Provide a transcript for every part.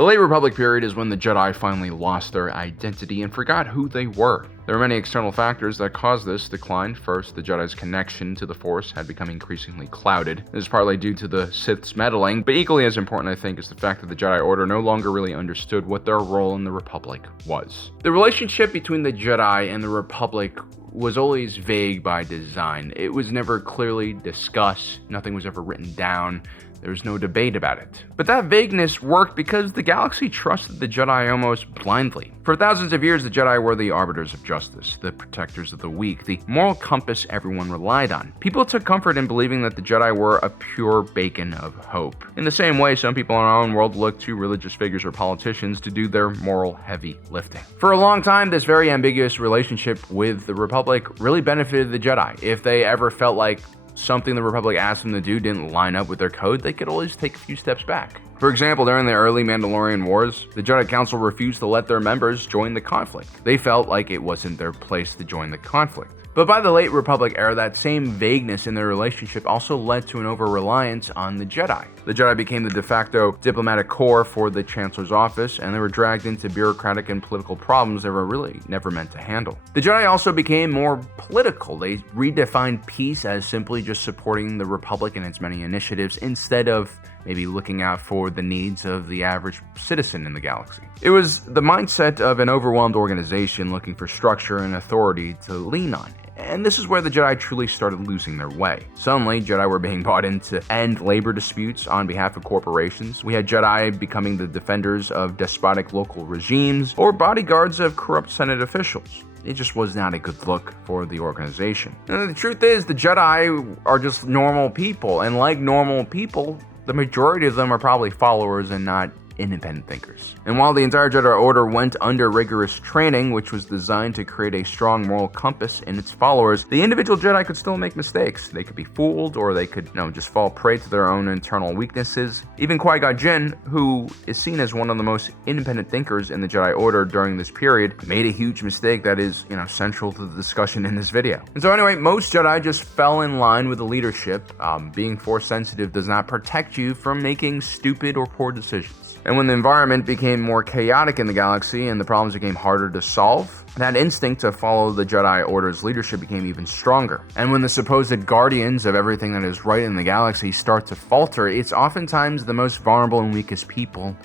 The Late Republic period is when the Jedi finally lost their identity and forgot who they were. There are many external factors that caused this decline. First, the Jedi's connection to the Force had become increasingly clouded. This is partly due to the Sith's meddling, but equally as important, I think, is the fact that the Jedi Order no longer really understood what their role in the Republic was. The relationship between the Jedi and the Republic was always vague by design. It was never clearly discussed, nothing was ever written down. There was no debate about it. But that vagueness worked because the galaxy trusted the Jedi almost blindly. For thousands of years, the Jedi were the arbiters of justice, the protectors of the weak, the moral compass everyone relied on. People took comfort in believing that the Jedi were a pure beacon of hope. In the same way, some people in our own world look to religious figures or politicians to do their moral heavy lifting. For a long time, this very ambiguous relationship with the Republic really benefited the Jedi. If they ever felt like something the Republic asked them to do didn't line up with their code, they could always take a few steps back. For example, during the early Mandalorian Wars, the Jedi Council refused to let their members join the conflict. They felt like it wasn't their place to join the conflict. But by the Late Republic era, that same vagueness in their relationship also led to an over-reliance on the Jedi. The Jedi became the de facto diplomatic corps for the Chancellor's office, and they were dragged into bureaucratic and political problems they were really never meant to handle. The Jedi also became more political. They redefined peace as simply just supporting the Republic and its many initiatives, instead of maybe looking out for the needs of the average citizen in the galaxy. It was the mindset of an overwhelmed organization looking for structure and authority to lean on. And this is where the Jedi truly started losing their way. Suddenly, Jedi were being brought in to end labor disputes on behalf of corporations. We had Jedi becoming the defenders of despotic local regimes or bodyguards of corrupt Senate officials. It just was not a good look for the organization. And the truth is, the Jedi are just normal people, and like normal people, the majority of them are probably followers and not independent thinkers. And while the entire Jedi Order went under rigorous training, which was designed to create a strong moral compass in its followers, the individual Jedi could still make mistakes. They could be fooled, or they could, just fall prey to their own internal weaknesses. Even Qui Gon Jinn, who is seen as one of the most independent thinkers in the Jedi Order during this period, made a huge mistake that is, central to the discussion in this video. And so anyway, most Jedi just fell in line with the leadership. Being Force sensitive does not protect you from making stupid or poor decisions. And when the environment became more chaotic in the galaxy and the problems became harder to solve, that instinct to follow the Jedi Order's leadership became even stronger. And when the supposed guardians of everything that is right in the galaxy start to falter, it's oftentimes the most vulnerable and weakest people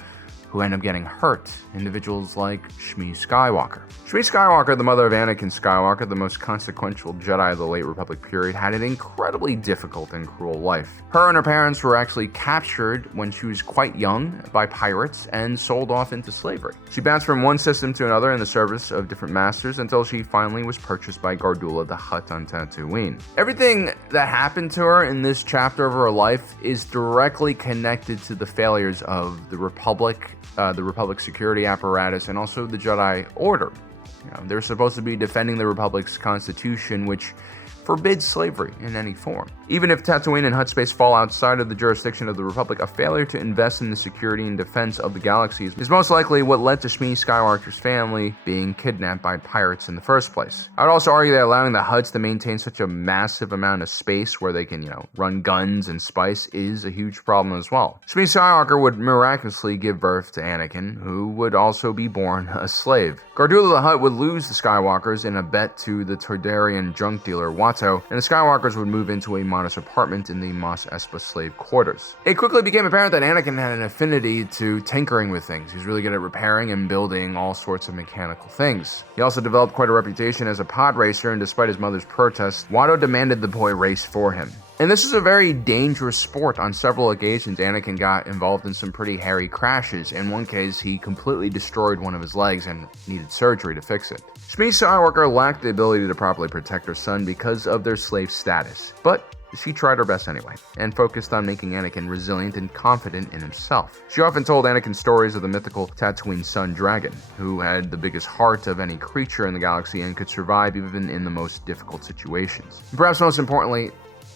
who end up getting hurt, individuals like Shmi Skywalker. Shmi Skywalker, the mother of Anakin Skywalker, the most consequential Jedi of the Late Republic period, had an incredibly difficult and cruel life. Her and her parents were actually captured when she was quite young by pirates and sold off into slavery. She bounced from one system to another in the service of different masters until she finally was purchased by Gardulla the Hutt on Tatooine. Everything that happened to her in this chapter of her life is directly connected to the failures of the Republic, the Republic security apparatus, and also the Jedi Order. They're supposed to be defending the Republic's constitution, which forbids slavery in any form. Even if Tatooine and Hutt space fall outside of the jurisdiction of the Republic, a failure to invest in the security and defense of the galaxy is most likely what led to Shmi Skywalker's family being kidnapped by pirates in the first place. I would also argue that allowing the Hutts to maintain such a massive amount of space where they can, run guns and spice is a huge problem as well. Shmi Skywalker would miraculously give birth to Anakin, who would also be born a slave. Gardulla the Hutt would lose the Skywalkers in a bet to the Toydarian junk dealer Watto, and the Skywalkers would move into a modest apartment in the Mos Espa slave quarters. It quickly became apparent that Anakin had an affinity to tinkering with things. He was really good at repairing and building all sorts of mechanical things. He also developed quite a reputation as a pod racer, and despite his mother's protests, Watto demanded the boy race for him. And this is a very dangerous sport. On several occasions, Anakin got involved in some pretty hairy crashes. In one case, he completely destroyed one of his legs and needed surgery to fix it. Shmi Skywalker lacked the ability to properly protect her son because of their slave status, but she tried her best anyway, and focused on making Anakin resilient and confident in himself. She often told Anakin stories of the mythical Tatooine sun dragon, who had the biggest heart of any creature in the galaxy and could survive even in the most difficult situations. And perhaps most importantly,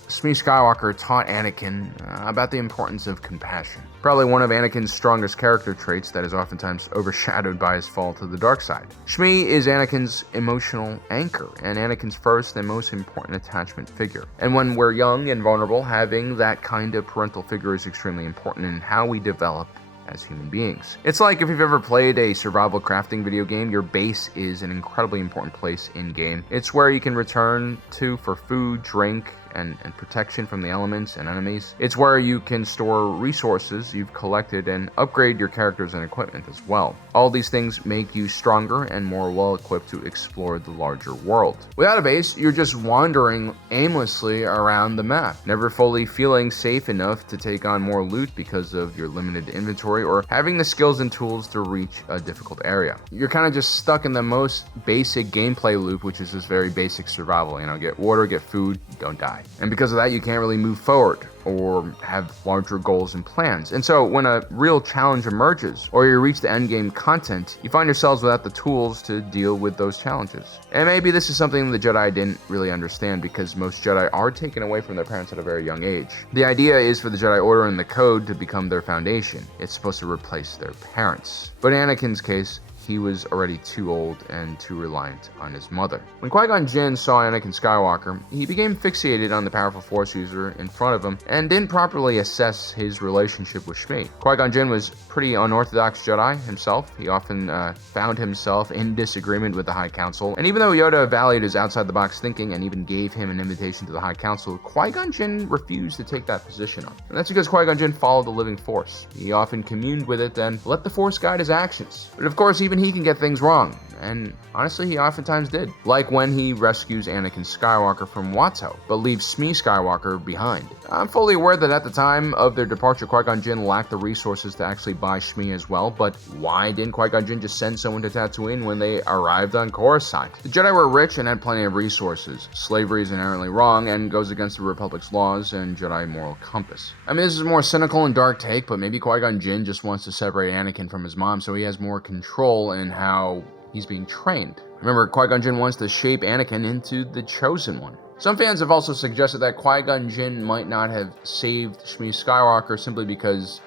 Shmi Skywalker taught Anakin about the importance of compassion. Probably one of Anakin's strongest character traits that is oftentimes overshadowed by his fall to the dark side. Shmi is Anakin's emotional anchor, and Anakin's first and most important attachment figure. And when we're young and vulnerable, having that kind of parental figure is extremely important in how we develop as human beings. It's like if you've ever played a survival crafting video game, your base is an incredibly important place in-game. It's where you can return to for food, drink, and protection from the elements and enemies. It's where you can store resources you've collected and upgrade your characters and equipment as well. All these things make you stronger and more well-equipped to explore the larger world. Without a base, you're just wandering aimlessly around the map, never fully feeling safe enough to take on more loot because of your limited inventory or having the skills and tools to reach a difficult area. You're kind of just stuck in the most basic gameplay loop, which is this very basic survival. Get water, get food, don't die. And because of that, you can't really move forward or have larger goals and plans. And so when a real challenge emerges or you reach the endgame content, you find yourselves without the tools to deal with those challenges. And maybe this is something the Jedi didn't really understand, because most Jedi are taken away from their parents at a very young age. The idea is for the Jedi Order and the Code to become their foundation. It's supposed to replace their parents. But in Anakin's case, he was already too old and too reliant on his mother. When Qui Gon Jinn saw Anakin Skywalker, he became fixated on the powerful Force user in front of him and didn't properly assess his relationship with Shmi. Qui Gon Jinn was pretty unorthodox Jedi himself. He often found himself in disagreement with the High Council, and even though Yoda valued his outside-the-box thinking and even gave him an invitation to the High Council, Qui Gon Jinn refused to take that position on. And that's because Qui Gon Jinn followed the living Force. He often communed with it and let the Force guide his actions. But of course, even he can get things wrong, and honestly, he oftentimes did. Like when he rescues Anakin Skywalker from Watto, but leaves Shmi Skywalker behind. I'm fully aware that at the time of their departure, Qui-Gon Jinn lacked the resources to actually buy Shmi as well, but why didn't Qui-Gon Jinn just send someone to Tatooine when they arrived on Coruscant? The Jedi were rich and had plenty of resources. Slavery is inherently wrong and goes against the Republic's laws and Jedi moral compass. I mean, this is a more cynical and dark take, but maybe Qui-Gon Jinn just wants to separate Anakin from his mom so he has more control in how he's being trained. Remember, Qui-Gon Jinn wants to shape Anakin into the Chosen One. Some fans have also suggested that Qui-Gon Jinn might not have saved Shmi Skywalker simply because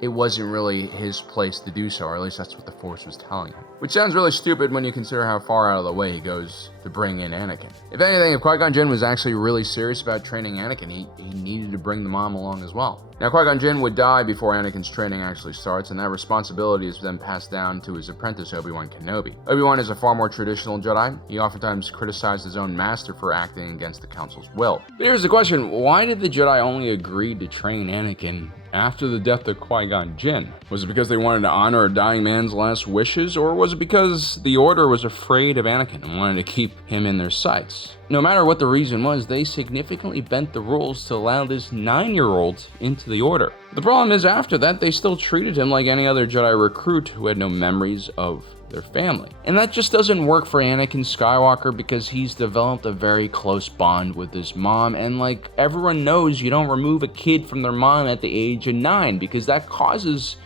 it wasn't really his place to do so, or at least that's what the Force was telling him. Which sounds really stupid when you consider how far out of the way he goes to bring in Anakin. If anything, if Qui-Gon Jinn was actually really serious about training Anakin, he needed to bring the mom along as well. Now, Qui-Gon Jinn would die before Anakin's training actually starts, and that responsibility is then passed down to his apprentice, Obi-Wan Kenobi. Obi-Wan is a far more traditional Jedi. He oftentimes criticized his own master for acting against the Council's will. But here's the question, why did the Jedi only agree to train Anakin after the death of Qui-Gon Jinn? Was it because they wanted to honor a dying man's last wishes, or was it because the Order was afraid of Anakin and wanted to keep him in their sights? No matter what the reason was, they significantly bent the rules to allow this 9-year-old into the Order. The problem is, after that, they still treated him like any other Jedi recruit who had no memories of their family. And that just doesn't work for Anakin Skywalker because he's developed a very close bond with his mom, and like everyone knows, you don't remove a kid from their mom at the age of 9 because that causes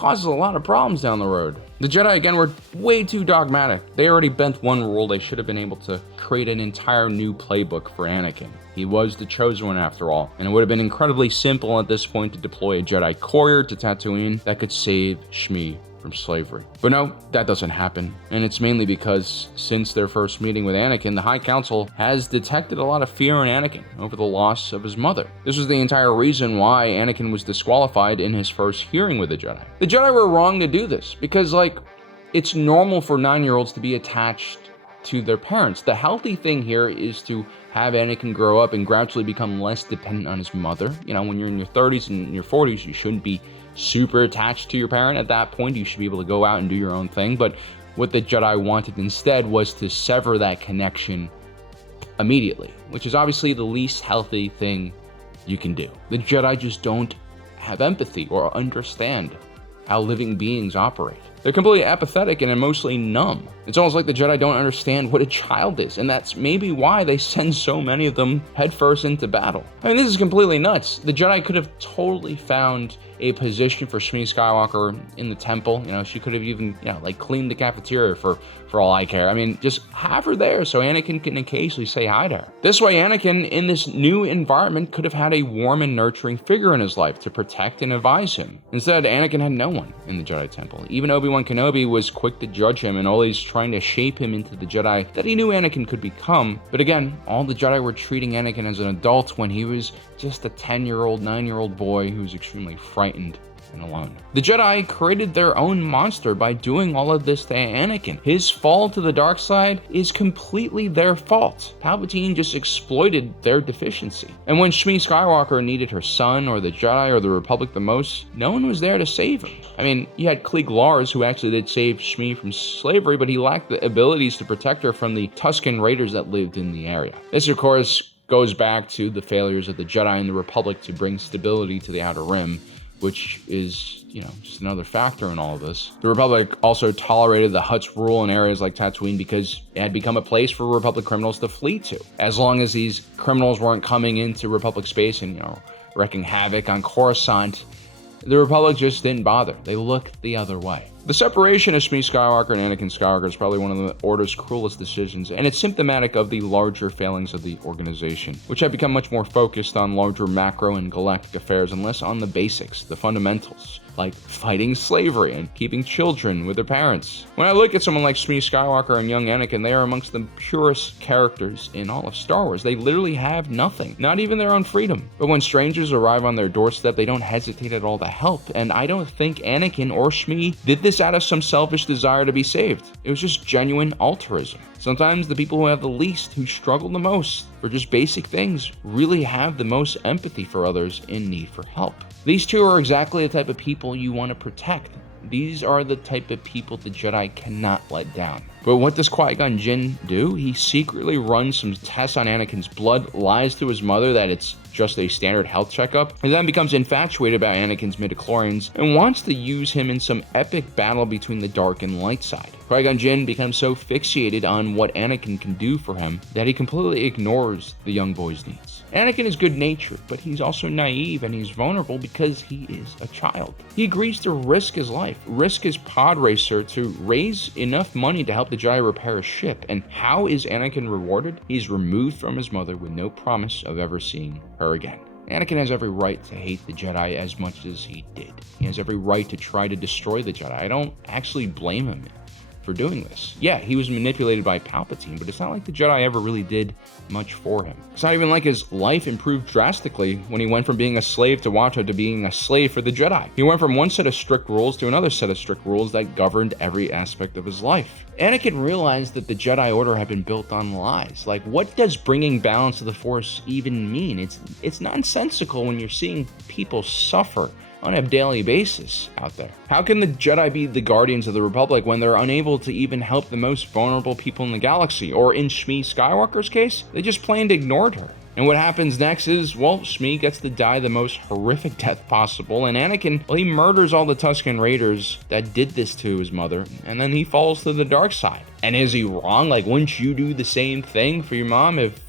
a lot of problems down the road. The Jedi, again, were way too dogmatic. They already bent one rule. They should have been able to create an entire new playbook for Anakin. He was the Chosen One after all, and it would have been incredibly simple at this point to deploy a Jedi courier to Tatooine that could save Shmi from slavery. But no, that doesn't happen, and it's mainly because since their first meeting with Anakin, the High Council has detected a lot of fear in Anakin over the loss of his mother. This was the entire reason why Anakin was disqualified in his first hearing with the Jedi. The Jedi were wrong to do this because, it's normal for 9-year-olds to be attached to their parents. The healthy thing here is to have Anakin grow up and gradually become less dependent on his mother. When you're in your 30s and your 40s, you shouldn't be super attached to your parent at that point. You should be able to go out and do your own thing. But what the Jedi wanted instead was to sever that connection immediately, which is obviously the least healthy thing you can do. The Jedi just don't have empathy or understand how living beings operate. They're completely apathetic and emotionally numb. It's almost like the Jedi don't understand what a child is, and that's maybe why they send so many of them headfirst into battle. I mean, this is completely nuts. The Jedi could have totally found a position for Shmi Skywalker in the temple. She could have even, cleaned the cafeteria for all I care. I mean, just have her there so Anakin can occasionally say hi to her. This way, Anakin, in this new environment, could have had a warm and nurturing figure in his life to protect and advise him. Instead, Anakin had no one in the Jedi Temple. Even Obi-Wan Kenobi was quick to judge him and always trying to shape him into the Jedi that he knew Anakin could become. But again, all the Jedi were treating Anakin as an adult when he was just a 10-year-old, 9-year-old boy who was extremely frightened and alone. The Jedi created their own monster by doing all of this to Anakin. His fall to the dark side is completely their fault. Palpatine just exploited their deficiency. And when Shmi Skywalker needed her son or the Jedi or the Republic the most, no one was there to save him. I mean, you had Cliegg Lars, who actually did save Shmi from slavery, but he lacked the abilities to protect her from the Tusken Raiders that lived in the area. This, of course, goes back to the failures of the Jedi and the Republic to bring stability to the Outer Rim, which is, just another factor in all of this. The Republic also tolerated the Hutt's rule in areas like Tatooine because it had become a place for Republic criminals to flee to. As long as these criminals weren't coming into Republic space and, wreaking havoc on Coruscant, the Republic just didn't bother. They looked the other way. The separation of Shmi Skywalker and Anakin Skywalker is probably one of the Order's cruelest decisions, and it's symptomatic of the larger failings of the organization, which have become much more focused on larger macro and galactic affairs and less on the basics, the fundamentals, like fighting slavery and keeping children with their parents. When I look at someone like Shmi Skywalker and young Anakin, they are amongst the purest characters in all of Star Wars. They literally have nothing, not even their own freedom. But when strangers arrive on their doorstep, they don't hesitate at all to help, and I don't think Anakin or Shmi did this out of some selfish desire to be saved. It was just genuine altruism. Sometimes the people who have the least, who struggle the most for just basic things, really have the most empathy for others in need for help. These two are exactly the type of people you want to protect. These are the type of people the Jedi cannot let down. But what does Qui Gon Jinn do? He secretly runs some tests on Anakin's blood, lies to his mother that it's just a standard health checkup, and then becomes infatuated about Anakin's midichlorians and wants to use him in some epic battle between the dark and light side. Qui Gon Jinn becomes so fixated on what Anakin can do for him that he completely ignores the young boy's needs. Anakin is good-natured, but he's also naive and he's vulnerable because he is a child. He agrees to risk his life, risk his pod racer to raise enough money to help the Jedi repair a ship. And how is Anakin rewarded? He's removed from his mother with no promise of ever seeing her again. Anakin has every right to hate the Jedi as much as he did. He has every right to try to destroy the Jedi. I don't actually blame him for doing this. Yeah, he was manipulated by Palpatine, but it's not like the Jedi ever really did much for him. It's not even like his life improved drastically when he went from being a slave to Watto to being a slave for the Jedi. He went from one set of strict rules to another set of strict rules that governed every aspect of his life. Anakin realized that the Jedi Order had been built on lies. Like, what does bringing balance to the Force even mean? It's nonsensical when you're seeing people suffer on a daily basis out there. How can the Jedi be the guardians of the Republic when they're unable to even help the most vulnerable people in the galaxy? Or in Shmi Skywalker's case, they just plain ignored her. And what happens next is, well, Shmi gets to die the most horrific death possible, and Anakin, well, he murders all the Tusken Raiders that did this to his mother, and then he falls to the dark side. And is he wrong? Like, wouldn't you do the same thing for your mom if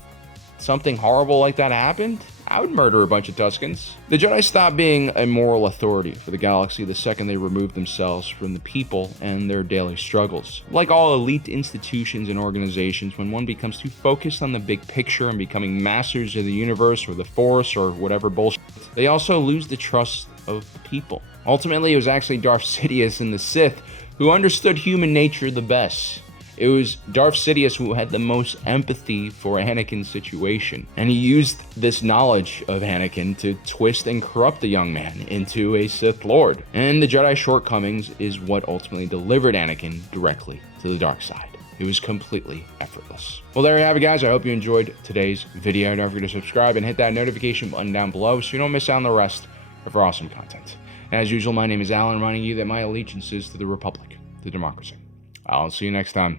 something horrible like that happened? I would murder a bunch of Tuskens. The Jedi stopped being a moral authority for the galaxy the second they removed themselves from the people and their daily struggles. Like all elite institutions and organizations, when one becomes too focused on the big picture and becoming masters of the universe or the Force or whatever bullshit, they also lose the trust of the people. Ultimately, it was actually Darth Sidious and the Sith who understood human nature the best. It was Darth Sidious who had the most empathy for Anakin's situation, and he used this knowledge of Anakin to twist and corrupt the young man into a Sith Lord. And the Jedi's shortcomings is what ultimately delivered Anakin directly to the dark side. It was completely effortless. Well, there you have it, guys. I hope you enjoyed today's video. Don't forget to subscribe and hit that notification button down below so you don't miss out on the rest of our awesome content. And as usual, my name is Alan, reminding you that my allegiance is to the Republic, to democracy. I'll see you next time.